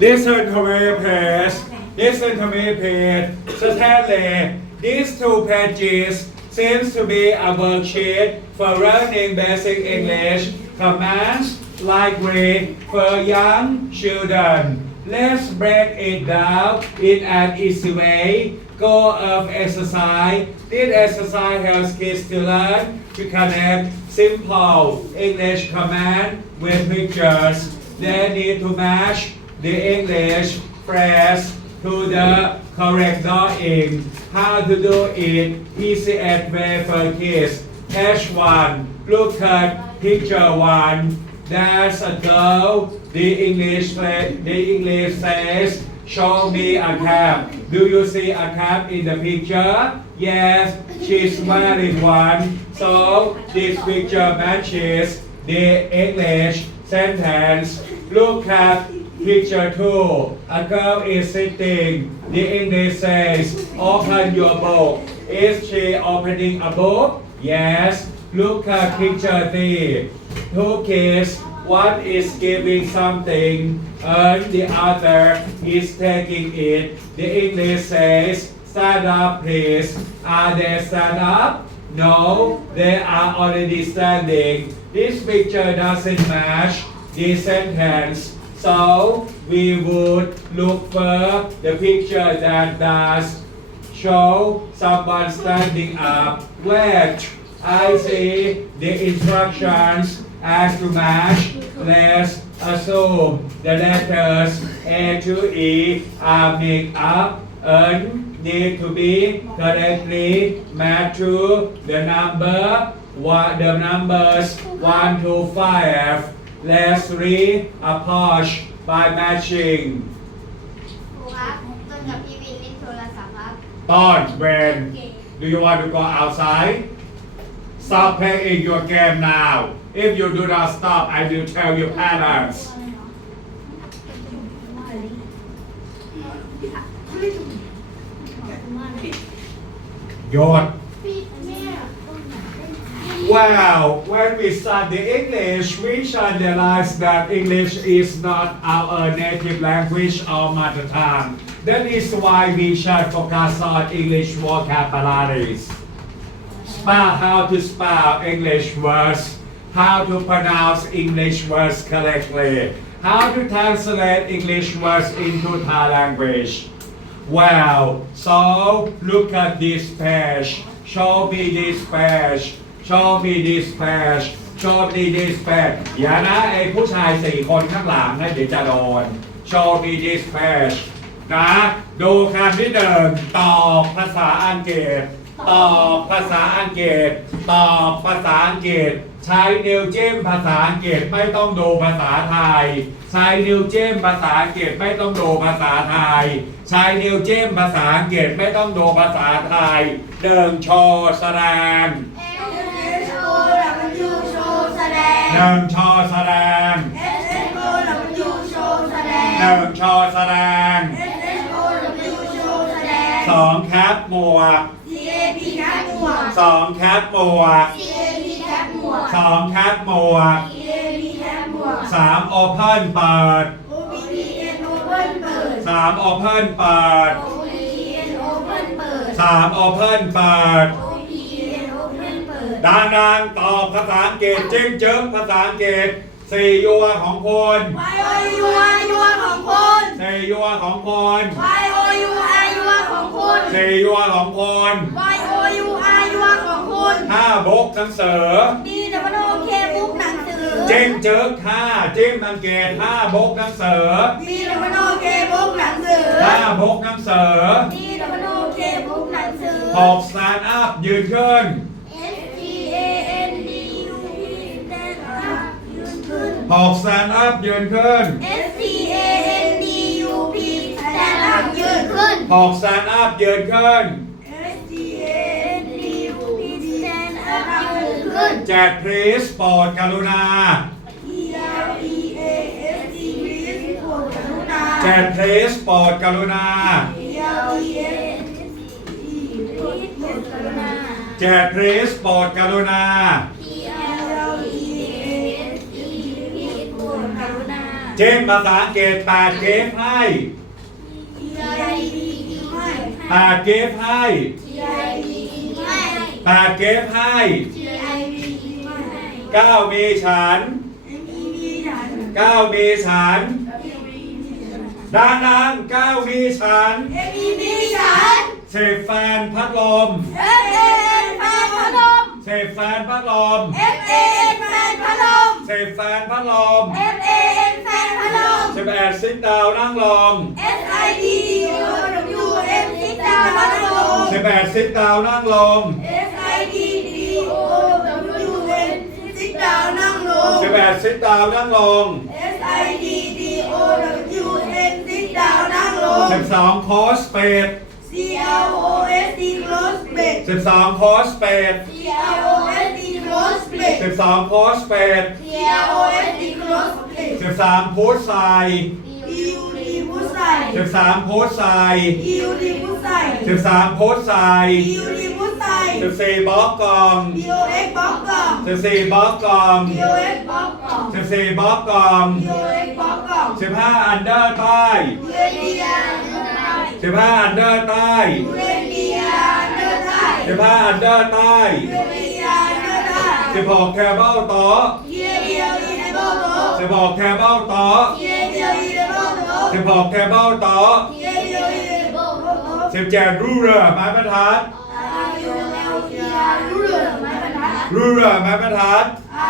Listen to me, please. Listen to me, please. Stanley, these two pages seems to be a worksheet for learning basic English commands likely for young children. Let's break it down in an easy way. Goal of exercise. This exercise helps kids to learn to connect simple English command with pictures. They need to match the English phrase to the correct drawing. How to do it? Easy and for kids. H1. Look at picture one. There's a girl. The English the English says, "Show me a cap." Do you see a cap in the picture? Yes, she's wearing one. So this picture matches the English sentence. Look at picture two. A girl is sitting. The English says, "Open your book." Is she opening a book? Yes. Look at picture three. Two kids, one is giving something and the other is taking it. The English says, stand up please. Are they stand up? No, they are already standing. This picture doesn't match the sentence. So we would look for the picture that does show someone standing up where I see the instructions as to match. Let's assume the letters A to E are made up and need to be correctly matched to the number what the numbers 1 to 5 Leslie a Porsche by matching ครูครับต้นกับพี่วินเล่นโทรศัพท์ครับ Thorn when do you want to go outside? Stop playing your game now. If you do not stop, I will tell your parents. หยุด well, when we study English, we should realize that English is not our native language or mother tongue. That is why we should focus on English vocabularies. Spell how to spell English words, how to pronounce English words correctly, how to translate English words into Thai language. Well, so look at this page. Show me this page. Show me this page. Show me this page. อย่านะไอ้ผู้ชายสี่คนข้างหลังนะเดี๋ยวจะโดน Show me this page นะดูคำที่หนึ่งตอบภาษาอังกฤษตอบภาษาอังกฤษตอบภาษาอังกฤษ ใช้นิ้วจิ้มภาษาอังกฤษไม่ต้องดูภาษาไทย ใช้นิ้วจิ้มภาษาอังกฤษไม่ต้องดูภาษาไทย ใช้นิ้วจิ้มภาษาอังกฤษไม่ต้องดูภาษาไทย เดิงโชว์แสดง หนึ่งโชว์แสดง S O W โชว์แสดงหนึ่งโชว์แสดง S O W โชว์แสดงสองแคปหมวก C A P แคปหมวกสองแคปหมวก C A P แคปหมวกสองแคปหมวก C A P แคปหมวกสามโอเพ่นเปิด O P P N Open เปิดสามโอเพ่นเปิด O P N Open เปิดสามโอเพ่นเปิด O P N Open เปิดดังๆตอบภาษาอังกฤษจิ้มจึ๊บภาษาอังกฤษสี่ยัวของคุณ Y O U I ยัวของคุณสี่ยัวของคุณ Y O U I ยัวของคุณสี่ยัวของคุณ Y O U I ยัวของคุณห้าบกหนังสือ D W O K บุ๊กหนังสือจิ้มจึ๊บห้าจิ้มอังกฤษห้าบกหนังสือ D W O K บุ๊กหนังสือห้าบกหนังสือ D W O K บุ๊กหนังสือหก stand up ยืนขึ้น นขึ้นหก stand up ยืนขึ้น S T A N D U P stand up ยืนขึ้นหก stand up ยืนขึ้น S T A N D U P stand up ยืนขึ้น แจก please โปรดกรุณา E L E A S E please โปรดกรุณา แจก please โปรดกรุณา E L E A S E please โปรดกรุณา แจก please โปรดกรุณา เจมภาษาอังกฤษแปดเกฟให้แปดเกฟให้แปดเกฟให้เก้ามีฉันเก้ามีฉันดังดังๆเก้ามีฉันเสพแฟนพัดลมเสพแฟนพัดลมเสพแฟนพัดลมสิบแปด ซิดดาวนั่งลงสิบแปดซิดดาวนั่งลงสิบแปดซิดดาวนั่งลงสิบสองโคสเปด C L O S D close break สิบสองโคสเปด C L O S D close break สิบสองโคสเปด C L O S D close break สิบสามพุทธใส่ E U D ผู้ใส่สิบสามพุทธใส่ E U D ผู้ใส่สิบสามพุทธใส่ E U D ผู้ใส่สิบสี่บล็อกกล่อง B O X บล็อกกล่องสิบสี่บล็อกกล่อง B O X บล็อกกล่องสิบสี่บล็อกกล่อง B O X บล็อกกล่องสิบห้าอันเดอร์ใต้ U N D R เดินได้สิบห้าอันเดอร์ใต้ U N D R เดินได้สิบห้าอันเดอร์ใต้ U N D R เดินได้สิบหกแคเบิลโต๊ะ E A D L E ในโต๊ะโต๊ะ สิบหกแคเบิลโต๊ะ E A D L E ในโต๊ะโต๊ะสิบหกแคเบิลโต๊ะ E A D L E ในโต๊ะโต๊ะสิบเจ็ดรูเรือไม้บรรทัด I U L E R รู้เรื่องไม้บรรทัดรูเรือไม้บรรทัด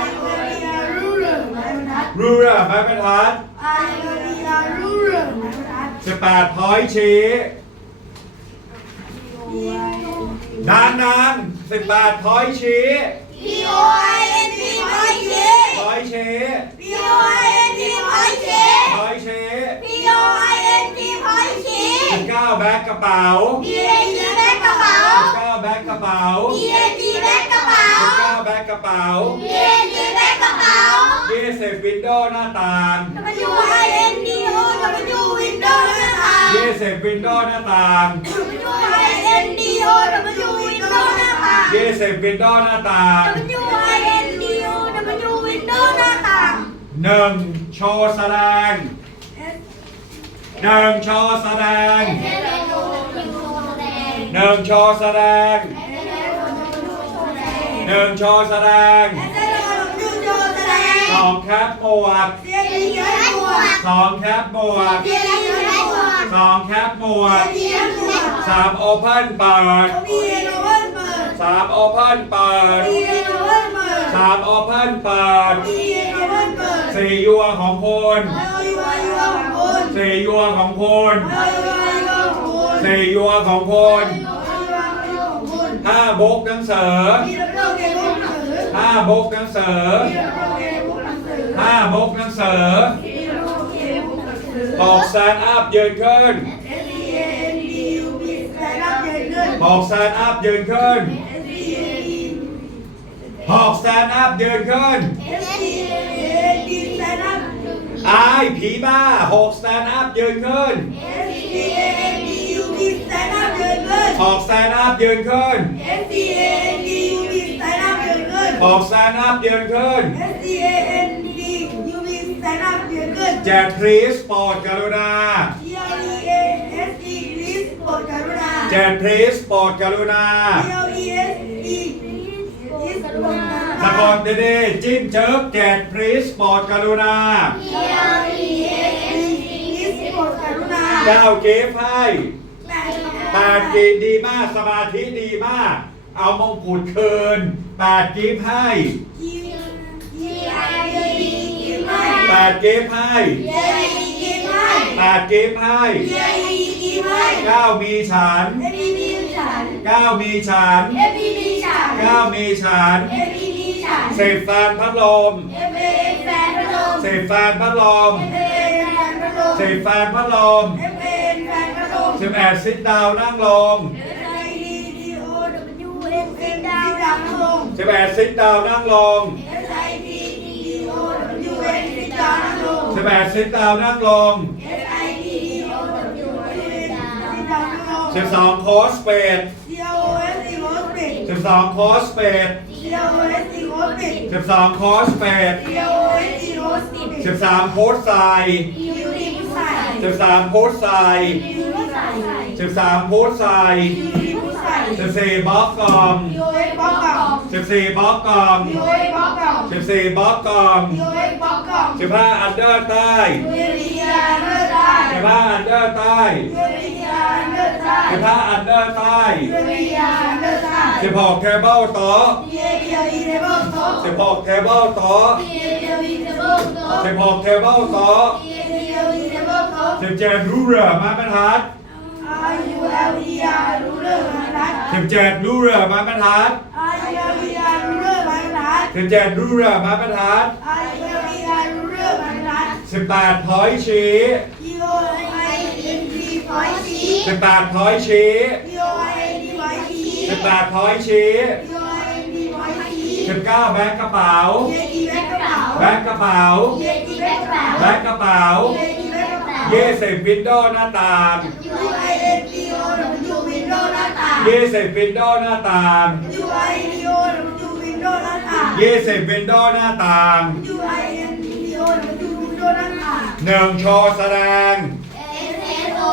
I U L E R รู้เรื่องไม้บรรทัดรูเรือไม้บรรทัด I U L E R รู้เรื่องไม้บรรทัดสิบแปดพอยชี้ นานนานสิบแปดพอยชี้ P O I N T พอยเชพอยชี้ P O I N T พอยเชพอยชี้ P O I N T พอยเชสิบเก้าแบ็คกระเป๋า D A G แบกกระเป๋าสิบเก้าแบ็คกระเป๋า D A G แบกกระเป๋าสิบเก้าแบ็คกระเป๋า D A G แบกกระเป๋า ยี่สิบวินโดว์หน้าต่าง W I N D O W Windows หน้าต่างยี่สิบวินโดว์หน้าต่าง W I N D O W Windows หน้าต่างยี่สิบวินโดว์หน้าต่าง W I N D O W Windows หน้าต่างหนึ่งโชว์แสดงหนึ่งโชว์แสดงหนึ่งโชว์แสดงหนึ่งโชว์แสดงสองแคปหมวกสองแคปหมวกสองแคปหมวก สามโอเพ่นเปิดสามโอเพ่นเปิดสามโอเพ่นเปิดสี่ยัวของคุณสี่ยัวของคุณสี่ยัวของคุณห้าบกหนังสือห้าบกหนังสือห้าบกหนังสือหกแซนอัพยืนขึ้น หกแซนอัพยืนขึ้นหกแซนอัพยืนขึ้น อายผีบ้าหกแซนอัพยืนขึ้นหกแซนอัพยืนขึ้นหกแซนอัพยืนขึ้นแจกพรีสโปรดกรุณา แจกพรีสโปรดกรุณา สะกดดีๆจิ้มเจิบแจกพรีสโปรดกรุณาเก้าเกฟให้แปดกีดีมากสมาธิดีมาก เอามงกุฎคืนแปดกีฟให้แปดกีฟให้แปดกีฟให้ เก้ามีฉันเก้ามีฉันเก้ามีฉันเสพแฟนพัดลมเสพแฟนพัดลมเสพแฟนพัดลมสิบแปดซิดดาวนั่งลงสิบแปดซิดดาวนั่งลงสิบแปดซิดดาวนั่งลง สิบสองโคสเปดสิบสองโคสเปดสิบสองโคสเปดสิบสามโพสต์ไซยูริผู้ใส่สิบสามโพสต์ไซยูริผู้ใส่สิบสามโพสต์ไซยูริผู้ใส่ สิบสี่บล็อกกอมยูเอ็กบล็อกกล่อง สิบสี่บล็อกกอมยูเอ็กบล็อกกล่อง สิบสี่บล็อกกอมยูเอ็กบล็อกกล่องสิบห้าอันเดอร์ใต้ ยูริยาเลือดได้สิบห้าอันเดอร์ใต้ยูริยา เลือดได้สิบห้าอันเดอร์ใต้ยูริยาเลือดได้สิบหกเทเบิลโต๊ะเยเดียวอีเทเบิลโต๊ะสิบหกเทเบิลโต๊ะเยเดียวอีเทเบิลโต๊ะสิบหกเทเบิลโต๊ะเยเดียวอีเทเบิลโต๊ะสิบเจ็ดรูเรือไม้บรรทัดอายุเอลอีอาร์รู้เรื่องไหมนะสิบเจ็ดรูเรือไม้บรรทัดอายุเอลอีอาร์รู้เรื่องไหมนะสิบเจ็ดรูเรือไม้บรรทัดอายุเอลอีอาร์รู้เรื่องไหมนะสิบแปดพอยชี้ยูโอไอเอ็น ดีไวทีสิบแปดพอยชี้ยูโอไอเอ็นดีไวทีสิบแปดพอยชี้ยูโอไอเอ็นดีไวทีสิบเก้าแบ็คกระเป๋า เยดีแบ็คกระเป๋าแบ็คกระเป๋า เยดีแบ็คกระเป๋าแบ็คกระเป๋า เยดีแบ็คกระเป๋าเย่สิบวินโดว์หน้าต่าง ยูไอเอ็นดีโอยูวินโดว์หน้าต่างเย่สิบวินโดว์หน้าต่าง ยูไอดีโอยูวินโดว์หน้าต่างเย่สิบวินโดว์หน้าต่างยูไอเอ็นดีโอยูวินโดว์หน้าต่างหนึ่งโชว์แสดง S S O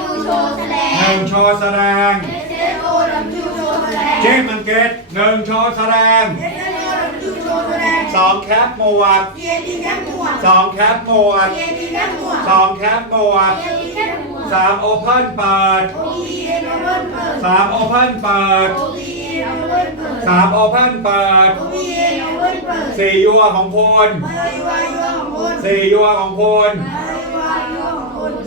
W โชว์แสดหนึ่งงโชว์แสดง S S O W โชว์แสดง เจ๊มันเก็ตหนึ่งโชว์แสดง S S O W โชว์แสดงสองแคปหมวกเยดีแค่หมวกสองแคปหมวกเยดีแค่หมวกสองแคปหมวกเยดีแค่หมวกสามโอเพ่นเปิด O P N O เปิดเปิดสามโอเพ่นเปิด O P N O เปิดเปิดสามโอเพ่นเปิด O P N O เปิดเปิดสี่ยัวของคุณอายุอายุของคนสี่ยัวของคุณอายุอายุของคน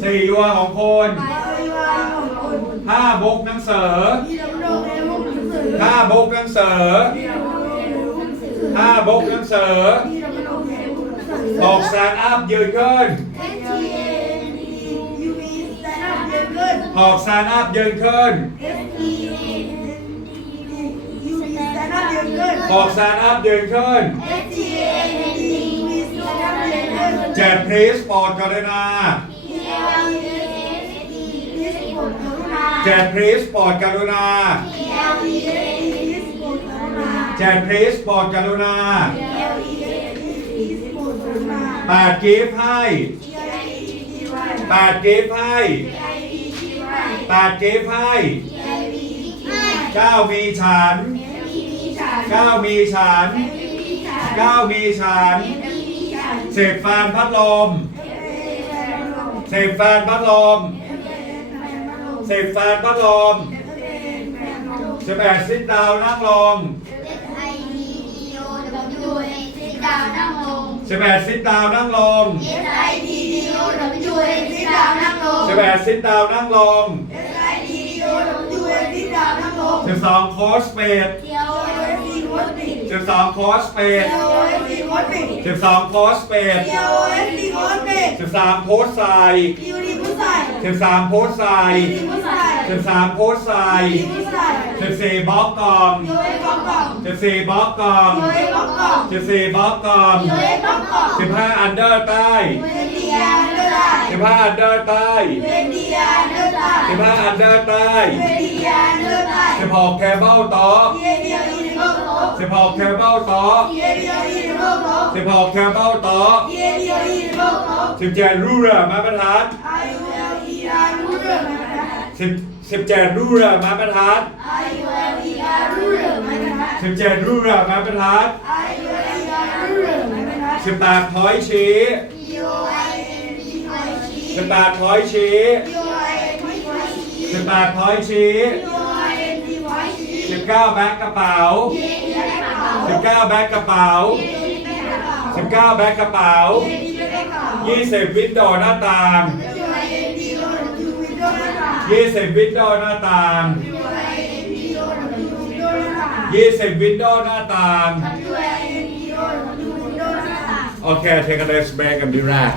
สี่ยัวของคุณอายุอายุของคนห้าบุกหนังสือที่เราโดนในมุกหนังสือห้าบุกหนังสือที่เราโดนในมุกหนังสือห้าบุกหนังสือที่เราโดนในมุกหนังสือหกแซนอัพยืนขึ้น S T A N D U V สแตนด์อัพเดินขึ้นหกแซนอัพยืนขึ้น S T A N D U V สแตนด์อัพเดินขึ้นหกแซนอัพยืนขึ้น S T A N D U V สแตนด์อัพเดินขึ้นเจ็ดพรีสโปรดกรุณา P L E S D ลิสต์ผ ลกรุณาเจ็ดพรีสปรดกรุณา P L E S D ลิสต์ผลกรุณาเจ็ดพรีสปรดกรุณา P L E S D ลิสต์ผลกรุณาแปดกิฟต์ให้แปดกิฟต์ให้แปดกิฟต์ให้เก้ามีฉันเก้ามีฉันเก้ามีฉัน M P P ฉันสิบแฟนพัดลม สิบแฟนพัดลมสิบแฟนพัดลมสิบแปดซิดดาวนั่งลง S I D E O W A ซิดาวนั่งลงสิบแปดซิดดาวนั่งลง S I D E O W A ซิดาวนั่งลงสิบแปดซิดดาวนั่งลง S I D E O W A ซิดาวนั่งลงสิบสองโค้ชเปด สิบสองคอสเปด POS ดีโพสเปด สิบสองคอสเปด POS ดีโพสเปด สิบสามโพสไซ PU ดสิบสามโพสไซ PU ดสิบสามโพสไซ ดีพุสิบสี่บล็อกกอม POS บล็อกกอง สิบสี่บล็อกกอม POS บล็อกกอง สิบสี่บล็อกกอมเจ็อง สิบห้าอันเดอร์ใต้ 15 Anda Thai 20 Anda Thai 15 Anda Thai 20 Anda Thai 16 Cable ต่อ16 Cable ต่อ16 Cable ต่อ17 Ruler มาประทัด17 Ruler มาประทัด17 Ruler มาประทัด18 Point ชี้ สิบแปดพอยชี้ U I N T Y T สิบแปดพอยชี้ U I N T Y T สิบเก้าแบ็คกระเป๋าเย็นแบ็คกระเป๋าสิบเก้าแบ็คกระเป๋าเย็นแบ็คกระเป๋าสิบเก้าแบ็คกระเป๋าเย็นแบ็คกระเป๋ายี่สิบวินโดว์หน้าต่าง U I N T O W วินโดว์หน้าต่างยี่สิบวินโดว์หน้าต่าง U I N T O W วินโดว์หน้าต่างยี่สิบวินโดว์หน้าต่าง U I N T O W วินโดว์หน้าต่าง Okay, take a rest break and relax.